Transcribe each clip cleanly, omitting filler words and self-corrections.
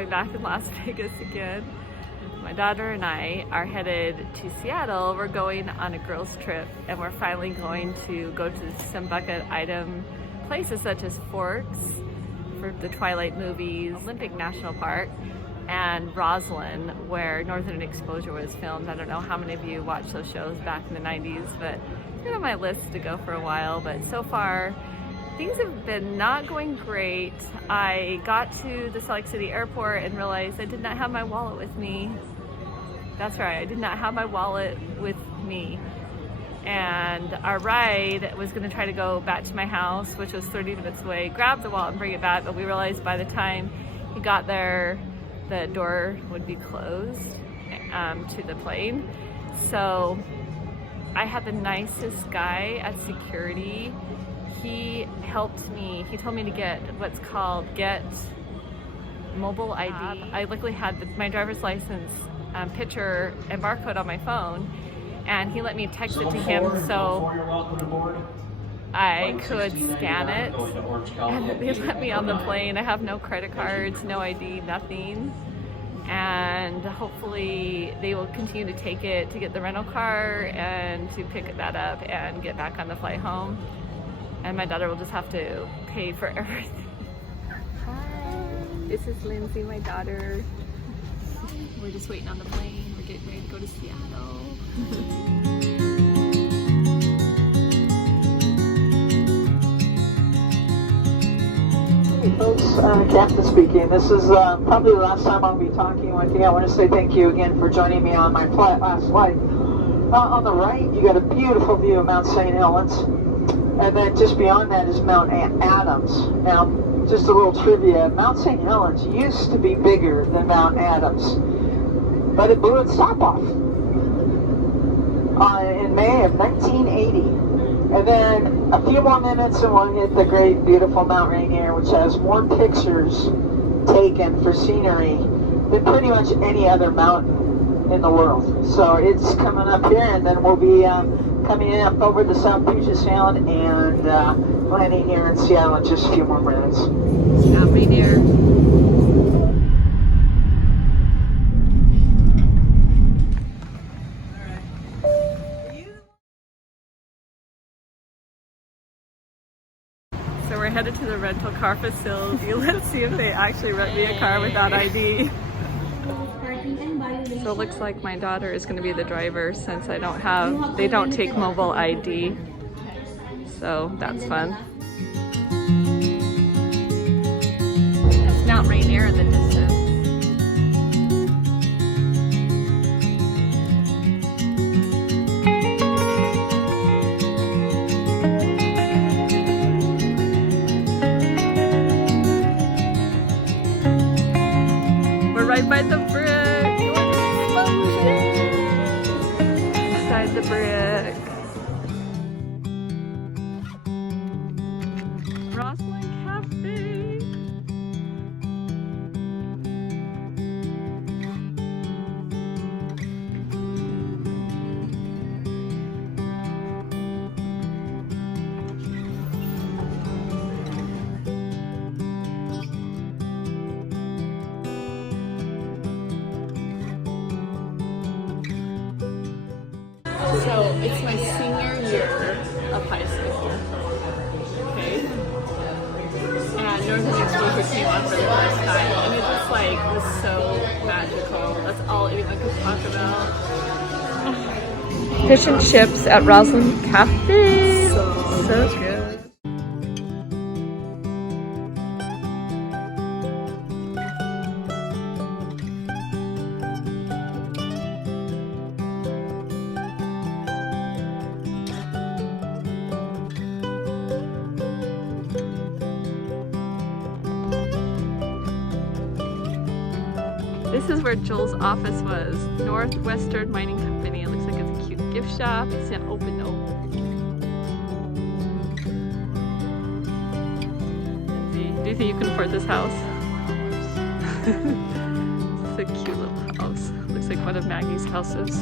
going back in Las Vegas again. My daughter and I are headed to Seattle. We're going on a girls trip and we're finally going to go to some bucket item places such as Forks for the Twilight movies, Olympic National Park, and Roslyn, where Northern Exposure was filmed. I don't know how many of you watched those shows back in the 90s, but it's been on my list to go for a while. But so far, things have been not going great. I got to the Salt Lake City airport and realized I did not have my wallet with me. That's right, I did not have my wallet with me. And our ride was gonna try to go back to my house, which was 30 minutes away, grab the wallet and bring it back, but we realized by the time he got there, the door would be closed to the plane. So I had the nicest guy at security. He helped me. He told me to get what's called Get Mobile ID. I luckily had my driver's license picture and barcode on my phone, and he let me text it to him so I could scan it, and they let me on the plane. I have no credit cards, no ID, nothing, and hopefully they will continue to take it to get the rental car and to pick that up and get back on the flight home, and my daughter will just have to pay for everything. Hi, this is Lindsay, my daughter. We're just waiting on the plane. We're getting ready to go to Seattle. Hey folks, Captain speaking. This is probably the last time I'll be talking with you. I want to say thank you again for joining me on my last flight. On the right, you got a beautiful view of Mount St. Helens, and then just beyond that is Mount Adams. Now, just a little trivia: Mount St. Helens used to be bigger than Mount Adams, but it blew its top off in May of 1980. And then a few more minutes and we'll hit the great, beautiful Mount Rainier, which has more pictures taken for scenery than pretty much any other mountain in the world. So it's coming up here, and then we'll be coming up over the South Puget Sound and landing here in Seattle in just a few more minutes. Mount Rainier. So we're headed to the rental car facility. Let's see if they actually rent me a car without ID. So it looks like my daughter is going to be the driver since they don't take mobile ID. So that's fun. That's Mount Rainier in the distance. Right by the brick. Beside the brick. Roslyn Cafe. So it's my senior year of high school, okay? And Northern Exposure came on for the first time, and it just was so magical. That's all anyone could talk about. Fish and chips at Roslyn Cafe. So good. This is where Joel's office was. Northwestern Mining Company. It looks like it's a cute gift shop. It's an open note. Do you think you can afford this house? It's a cute little house. Looks like one of Maggie's houses.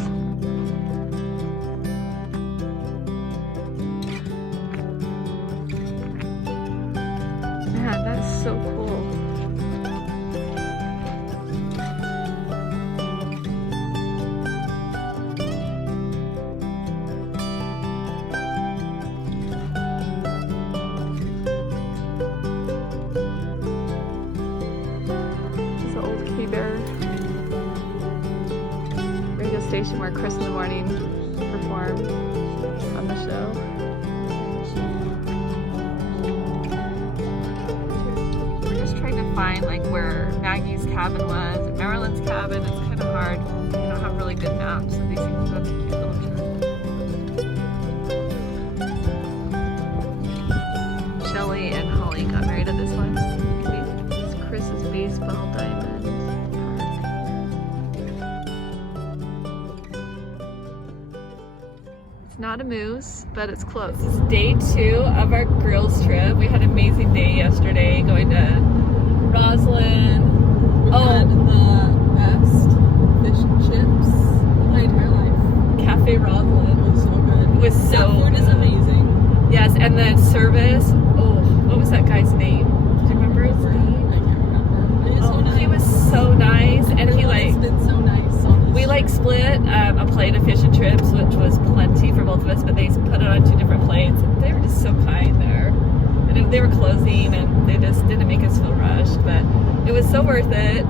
Man, that's so cool. station where Chris in the Morning performed on the show. We're just trying to find like where Maggie's cabin was and Marilyn's cabin. It's kind of hard. We don't have really good maps, so these things have a cute little trip. Shelly and Holly got married at this one. It's Chris's baseball diamond. Not a moose, but it's close. This is day 2 of our girls trip. We had an amazing day yesterday going to Roslyn. We had the best fish and chips in my entire life. Cafe Roslyn. It was so good. It was so that food is amazing. Yes, and the service. Oh, what was that guy's name? Do you remember his name? I can't remember. It was so nice. He was so nice, and he like. Been so nice. We like split a plate of fish and chips, which was plenty for both of us, but they put it on 2 different plates. And they were just so kind there. And they were closing and they just didn't make us feel rushed, but it was so worth it.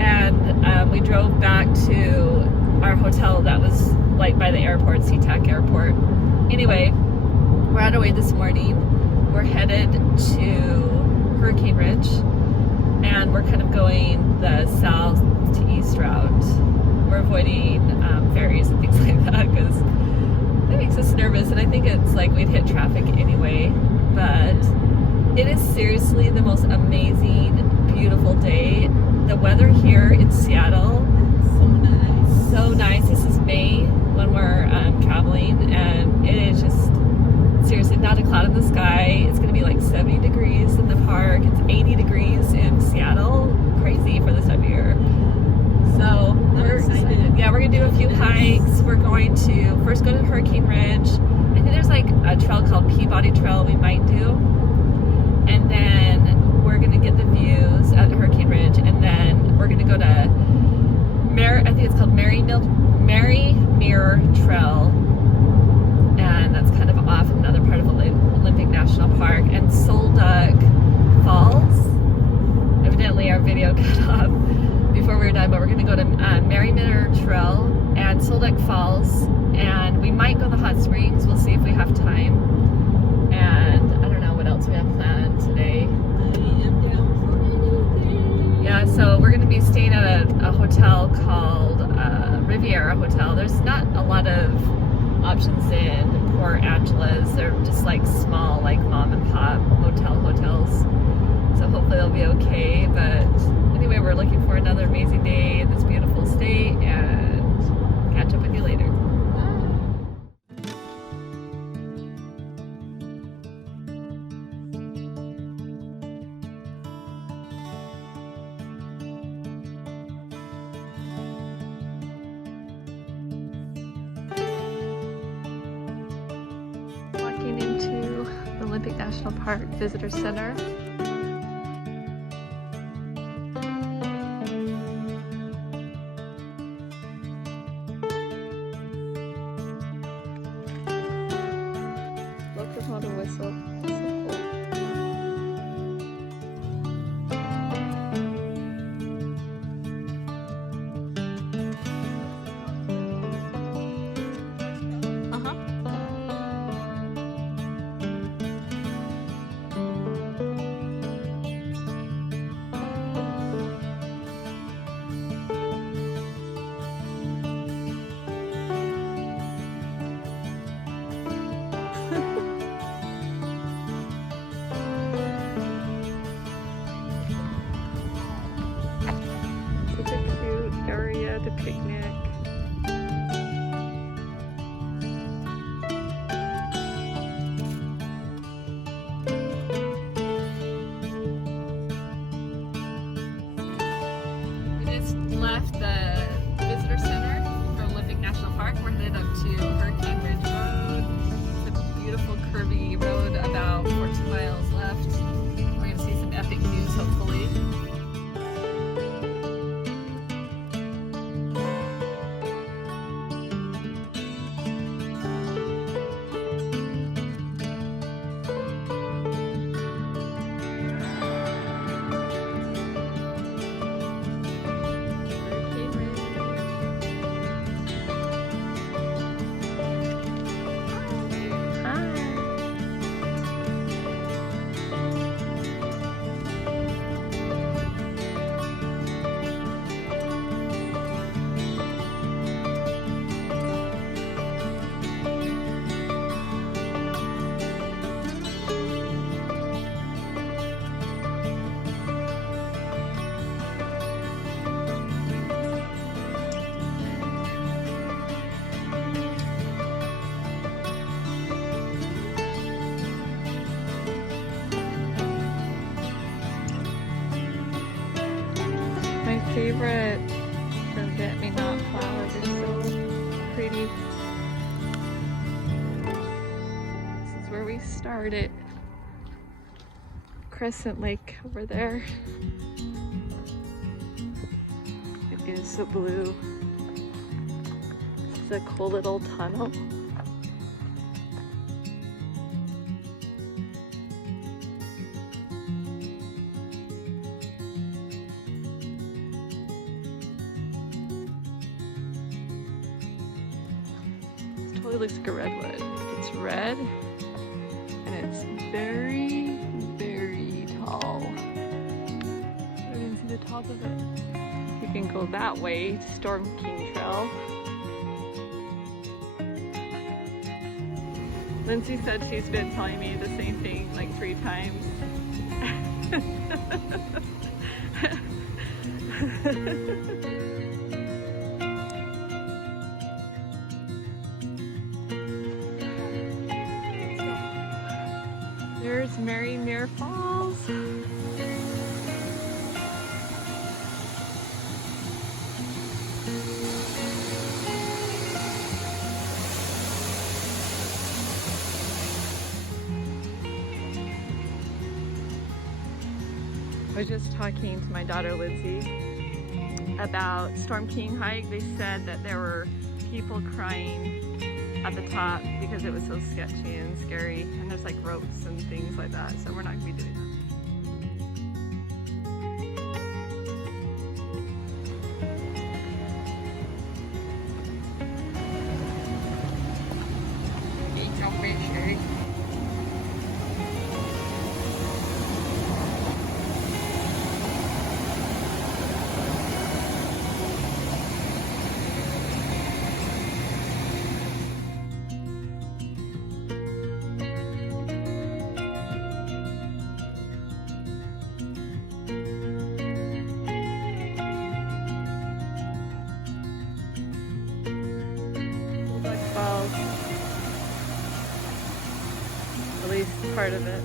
And we drove back to our hotel that was like by the airport, SeaTac Airport. Anyway, we're on our way this morning. We're headed to Hurricane Ridge and we're kind of going the south to east route. We're avoiding ferries and things like that because that makes us nervous, and I think it's like we'd hit traffic anyway. But it is seriously the most amazing, beautiful day. The weather here in Seattle, So nice. so nice. This is May when we're traveling, and it is just seriously not a cloud in the sky. It's going to be like 70 degrees in the park. It's 80 degrees in Seattle. Crazy for this time of year. So we're excited. Yeah, we're gonna do a few hikes. We're going to first go to Hurricane Ridge. I think there's like a trail called Peabody Trail we might do. And then we're gonna get the views at Hurricane Ridge. And then we're gonna go to I think it's called Marymere Trail. And that's kind of off in another part of Olympic National Park. And Solduck Falls. Evidently our video cut off before we were done, but we're going to go to Marymere Trail and Solduck Falls, and we might go to the hot springs. We'll see if we have time. And I don't know what else we have planned today. I am down for anything. Yeah, so we're going to be staying at a hotel called Riviera Hotel. There's not a lot of options in Port Angeles. They're just like small, like mom and pop hotels. So hopefully they'll be okay, but anyway, we're looking for another amazing day in this beautiful state, and catch up with you later. Walking into the Olympic National Park Visitor Center. How to whistle. So cool. Such a cute area to picnic. We just left the visitor center for Olympic National Park. We're headed up to Hurricane Ridge Road. It's a beautiful curvy road, about 14 miles left. We're going to see some epic views, hopefully. favorite. Forget me not flowers are so pretty. This is where we started. Crescent Lake over there. It is so blue. This is a cool little tunnel. Totally looks like a redwood. It's red and it's very, very tall. I didn't see the top of it. You can go that way to Storm King Trail. Lindsay said she's been telling me the same thing like 3 times. There's Marymere Falls. I was just talking to my daughter Lindsay about Storm King Hike. They said that there were people crying at the top because it was so sketchy and scary, and there's like ropes and things like that, so we're not going to be doing that. Falls, at least part of it.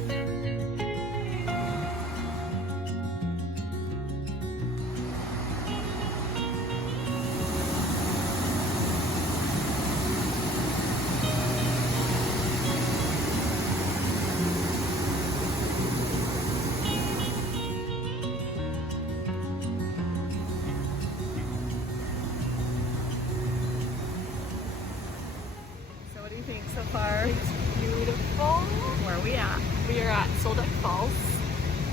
What do you think so far? It's beautiful. Where are we at? We are at Crescent Falls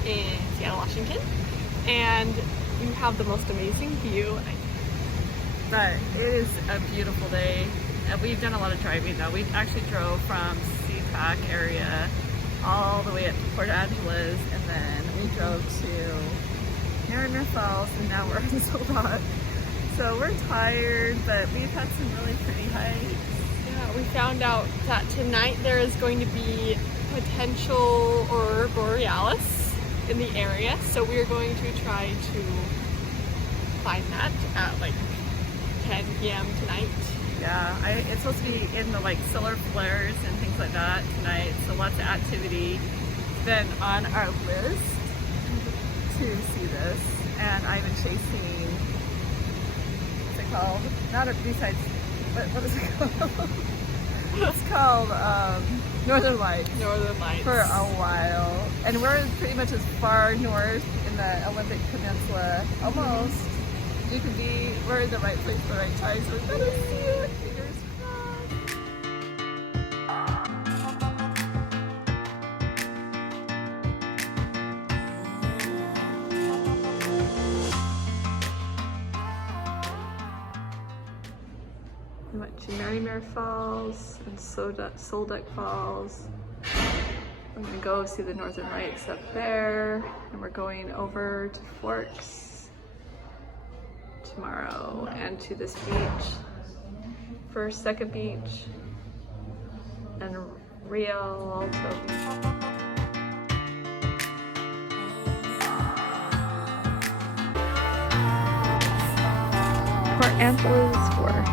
in Seattle, Washington, and you have the most amazing view. But it is a beautiful day, and we've done a lot of driving though. We actually drove from SeaTac area all the way up to Port Angeles, and then we drove to Marymere Falls, and now we're on Soldat. So we're tired, but we've had some really pretty hikes. Yeah, we found out that tonight there is going to be potential aurora borealis in the area, so we are going to try to find that at like 10 p.m. tonight. Yeah, it's supposed to be in the like solar flares and things like that tonight, so lots of activity. Then on our list to see this, and I've been chasing, what's it called? Not a besides, what is it called? It's called Northern Lights. Northern Lights. For a while, and we're pretty much as far north in the Olympic Peninsula, almost. You can be, we're in the right place at the right time, so we're gonna see it. Fingers crossed. We went to Marymere Falls and Soldat Falls. We're gonna go see the Northern Lights up there, and we're going over to Forks tomorrow and to this beach for second beach and Rio Alto Beach. Port Angeles 4.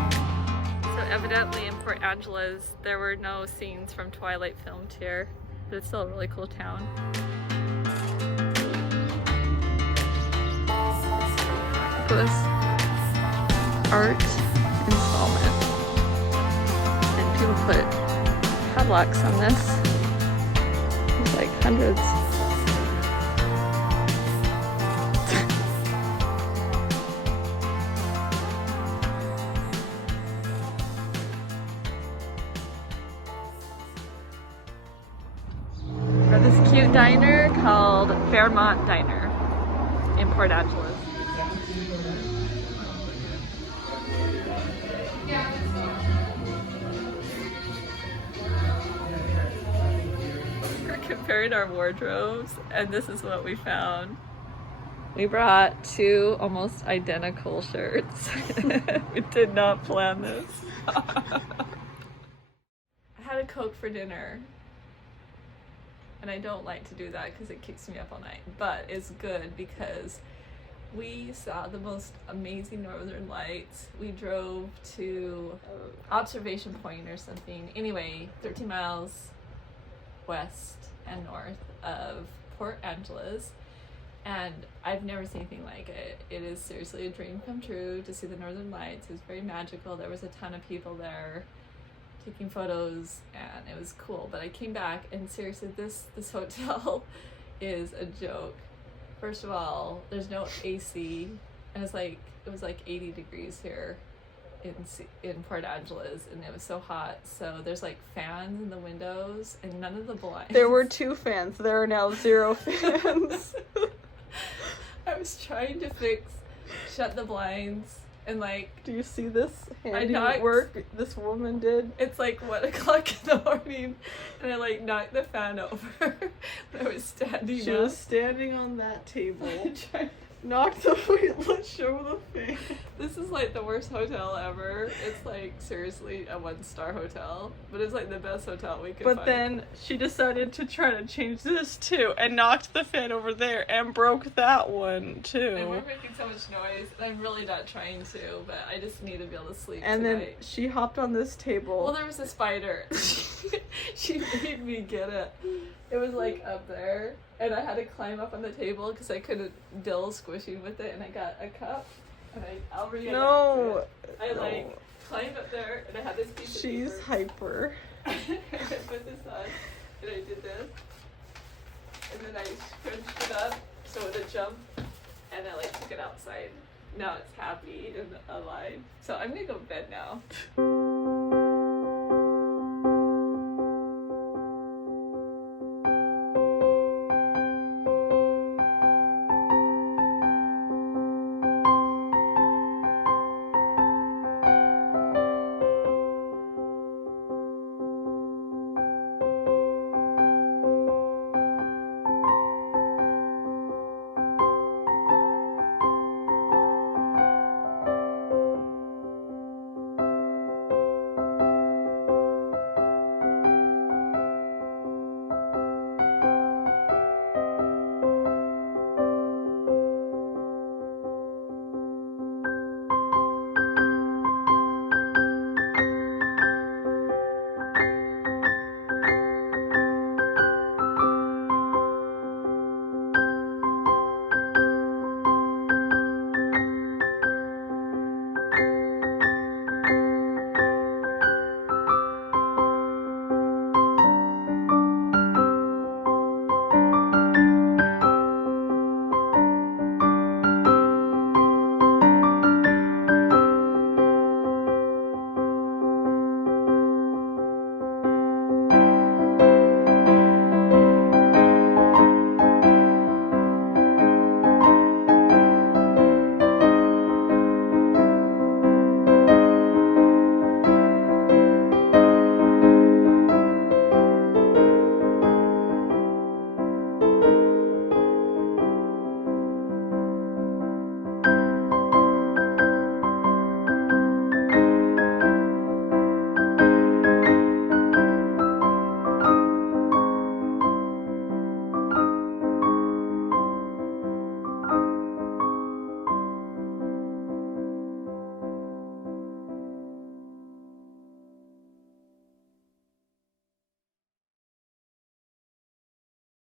So evidently in Port Angeles there were no scenes from Twilight filmed here, but it's still a really cool town. this art installment. And people put padlocks on this. There's like hundreds. We're at this cute diner called Fairmont Diner in Port Angeles. We're comparing our wardrobes, and this is what we found. We brought 2 almost identical shirts. We did not plan this. I had a Coke for dinner. And I don't like to do that because it keeps me up all night, but it's good because we saw the most amazing northern lights. We drove to observation point or something. Anyway, 13 miles west and north of Port Angeles, and I've never seen anything like it. It is seriously a dream come true to see the northern lights. It was very magical. There was a ton of people there taking photos, and it was cool. But I came back, and seriously, this hotel is a joke. First of all, there's no AC, and it was like 80 degrees here in Port Angeles, and it was so hot. So there's like fans in the windows, and none of the blinds. There were 2 fans. There are now 0 fans. I was trying to shut the blinds. And like, do you see this handy knocked- work this woman did? It's like 1 o'clock in the morning, and I like knocked the fan over. I was standing She up. was standing on that table. Trying- Knocked the wait, let's show the fan. This is like the worst hotel ever. It's like seriously a 1-star hotel, but it's like the best hotel we could But find. then she decided to try to change this too, and knocked the fan over there and broke that one And too. we're making so much noise, and I'm really not trying to, but I just need to be able to sleep And tonight. then she hopped on this table. Well, there was a spider. She made me get it. It was like up there, and I had to climb up on the table because I couldn't deal squishing with it, and I got a cup, and I'll read it. No. I like climbed up there, and I had this piece of She's paper. hyper. I put this on, and I did this, and then I scrunched it up so it would jump, and I like took it outside. Now it's happy and alive. So I'm gonna go to bed now.